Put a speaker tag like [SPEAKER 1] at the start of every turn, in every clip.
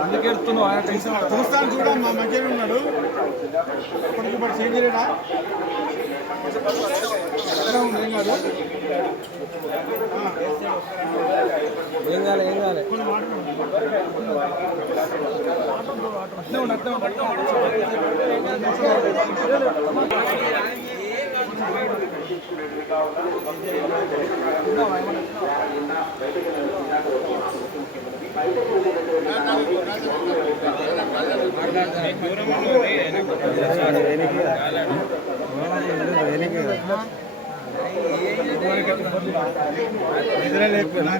[SPEAKER 1] అందుకెడుతున్నావు ఆయన టెన్షన్
[SPEAKER 2] చూస్తాను మా మంచిగా ఉన్నాడు ఇప్పటికి ఇప్పుడు చేంజ్ చేయడా ఏం కాదు
[SPEAKER 1] ఏం కాలే ఏం కాలే.
[SPEAKER 2] కొన్ని మాట్లాడు
[SPEAKER 1] అట్నే ఉండు అట్నే ఉండు అట్నే ఉండు.
[SPEAKER 2] నిద్ర లేకపోయినా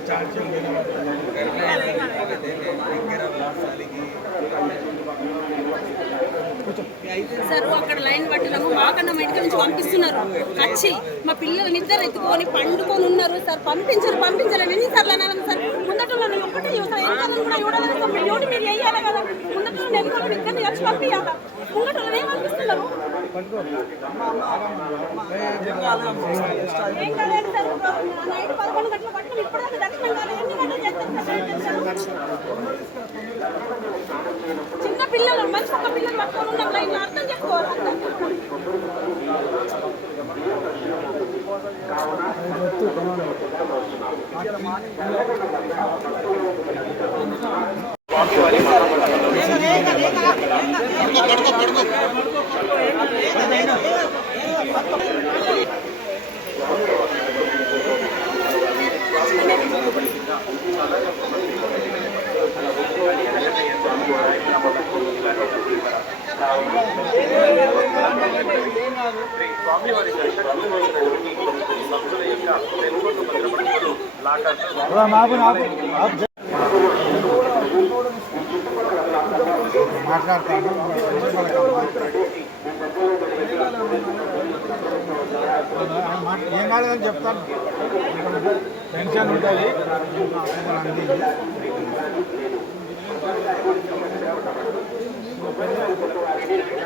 [SPEAKER 3] సార్ అక్కడ లైన్ పట్టినాము మాకన్నా మా ఇంటి నుంచి పంపిస్తున్నారు వచ్చి మా పిల్లలు నిద్ర ఎత్తుకొని పండుకొని ఉన్నారు సార్ పంపించరు పంపించరు అని ఎన్నిసార్లు అనాలి సార్ ముందట ఒక్కటే చూసాను వెనకాలను కూడా చూడాలని సార్ మీరు వేయాలి కదా ముందట వెనకాల ఇద్దరిని వచ్చి పంపించాలా ముందట ఏం పంపిస్తున్నారు ఏం కాలేదు సార్ నైట్ పదకొండు గంటల పట్టిన ఇప్పుడు దర్శనం కాలేదు ఎన్ని గంటలు చేస్తారు సార్ చిన్న పిల్లలు మంచి ఒక పిల్లలు పట్టుకొని ఉన్న లైన్ అర్థం చేసుకోవాలి అందరూ.
[SPEAKER 2] మాట్లాడతాను. ఏం కాలేదని చెప్తాను టెన్షన్ ఉంటుంది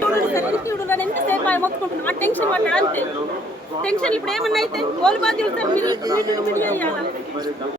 [SPEAKER 1] ఫోటో
[SPEAKER 3] ఎంతసేపు ఆయన మొత్తుకుంటున్నాం ఆ టెన్షన్ పడ్డా అంతే టెన్షన్ ఇప్పుడు ఏమన్నా అయితే ఓలు బాధ్యులు సార్ మీరు మీరు